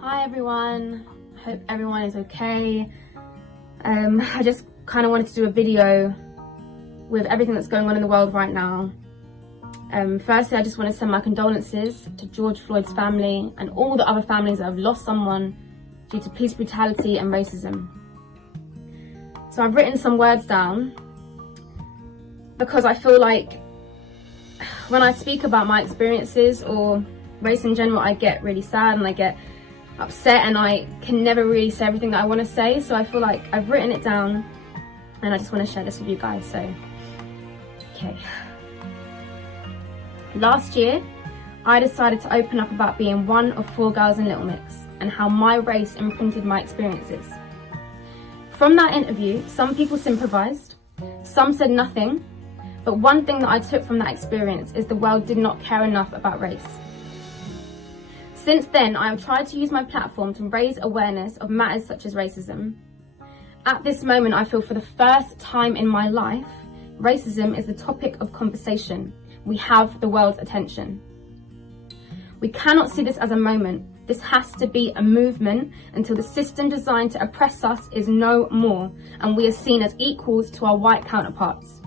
Hi everyone, hope everyone is okay. I just kind of wanted to do a video with everything that's going on in the world right now. Firstly, I just want to send my condolences to George Floyd's family and all the other families that have lost someone due to police brutality and racism. So I've written some words down because I feel like when I speak about my experiences or race in general, I get really sad and I get upset and I can never really say everything that I want to say. So I feel like I've written it down and I just want to share this with you guys. So, okay. Last year, I decided to open up about being one of 4 girls in Little Mix and how my race imprinted my experiences. From that interview, some people improvised, some said nothing, but one thing that I took from that experience is the world did not care enough about race. Since then, I have tried to use my platform to raise awareness of matters such as racism. At this moment, I feel for the first time in my life, racism is the topic of conversation. We have the world's attention. We cannot see this as a moment. This has to be a movement until the system designed to oppress us is no more and we are seen as equals to our white counterparts.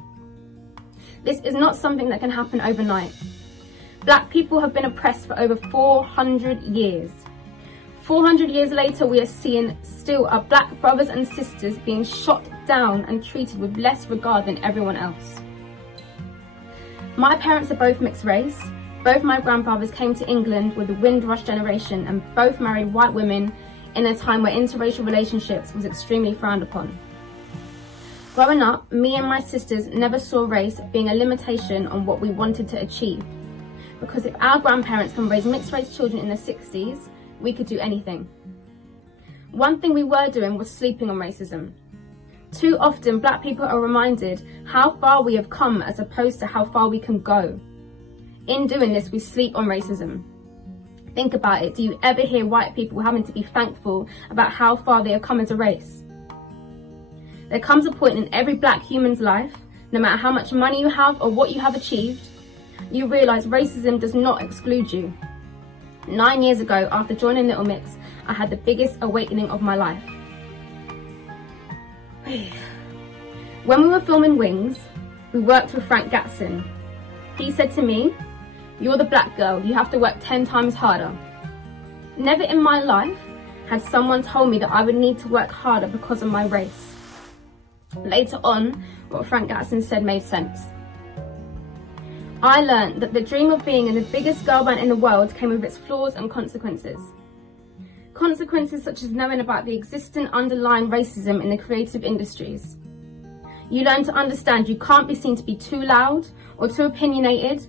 This is not something that can happen overnight. Black people have been oppressed for over 400 years. 400 years later, we are seeing still our black brothers and sisters being shot down and treated with less regard than everyone else. My parents are both mixed race. Both my grandfathers came to England with the Windrush generation and both married white women in a time where interracial relationships was extremely frowned upon. Growing up, me and my sisters never saw race being a limitation on what we wanted to achieve. Because if our grandparents can raise mixed race children in the 60s, we could do anything. One thing we were doing was sleeping on racism. Too often, black people are reminded how far we have come as opposed to how far we can go. In doing this, we sleep on racism. Think about it. Do you ever hear white people having to be thankful about how far they have come as a race? There comes a point in every black human's life, no matter how much money you have or what you have achieved, you realise racism does not exclude you. 9 years ago, after joining Little Mix, I had the biggest awakening of my life. When we were filming Wings, we worked with Frank Gatson. He said to me, "You're the black girl, you have to work 10 times harder." Never in my life had someone told me that I would need to work harder because of my race. Later on, what Frank Gatson said made sense. I learned that the dream of being in the biggest girl band in the world came with its flaws and consequences. Consequences such as knowing about the existing underlying racism in the creative industries. You learn to understand you can't be seen to be too loud or too opinionated,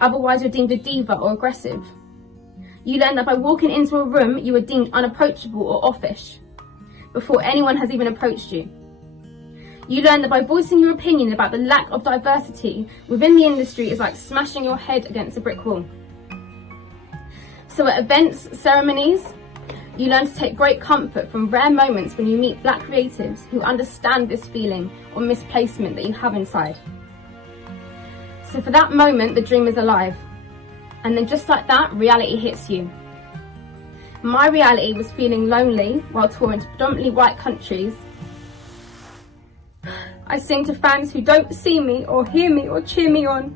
otherwise you're deemed a diva or aggressive. You learn that by walking into a room, you are deemed unapproachable or offish, before anyone has even approached you. You learn that by voicing your opinion about the lack of diversity within the industry is like smashing your head against a brick wall. So at events, ceremonies, you learn to take great comfort from rare moments when you meet black creatives who understand this feeling or misplacement that you have inside. So for that moment, the dream is alive. And then just like that, reality hits you. My reality was feeling lonely while touring to predominantly white countries. I sing to fans who don't see me or hear me or cheer me on.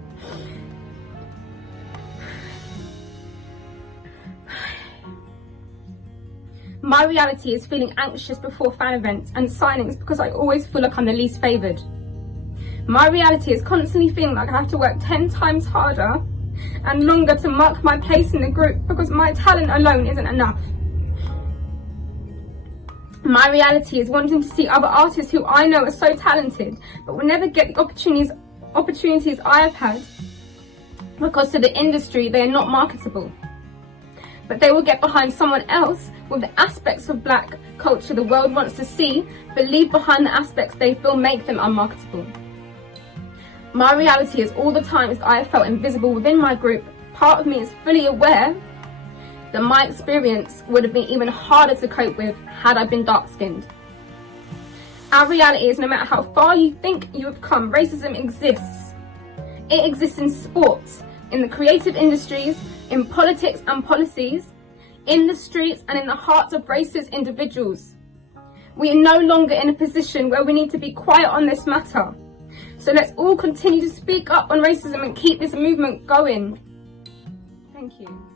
My reality is feeling anxious before fan events and signings because I always feel like I'm the least favoured. My reality is constantly feeling like I have to work 10 times harder and longer to mark my place in the group because my talent alone isn't enough. My reality is wanting to see other artists who I know are so talented but will never get the opportunities I have had because to the industry they are not marketable. But they will get behind someone else with the aspects of black culture the world wants to see, but leave behind the aspects they feel make them unmarketable. My reality is all the times that I have felt invisible within my group, part of me is fully aware that my experience would have been even harder to cope with had I been dark-skinned. Our reality is no matter how far you think you have come, racism exists. It exists in sports, in the creative industries, in politics and policies, in the streets and in the hearts of racist individuals. We are no longer in a position where we need to be quiet on this matter. So let's all continue to speak up on racism and keep this movement going. Thank you.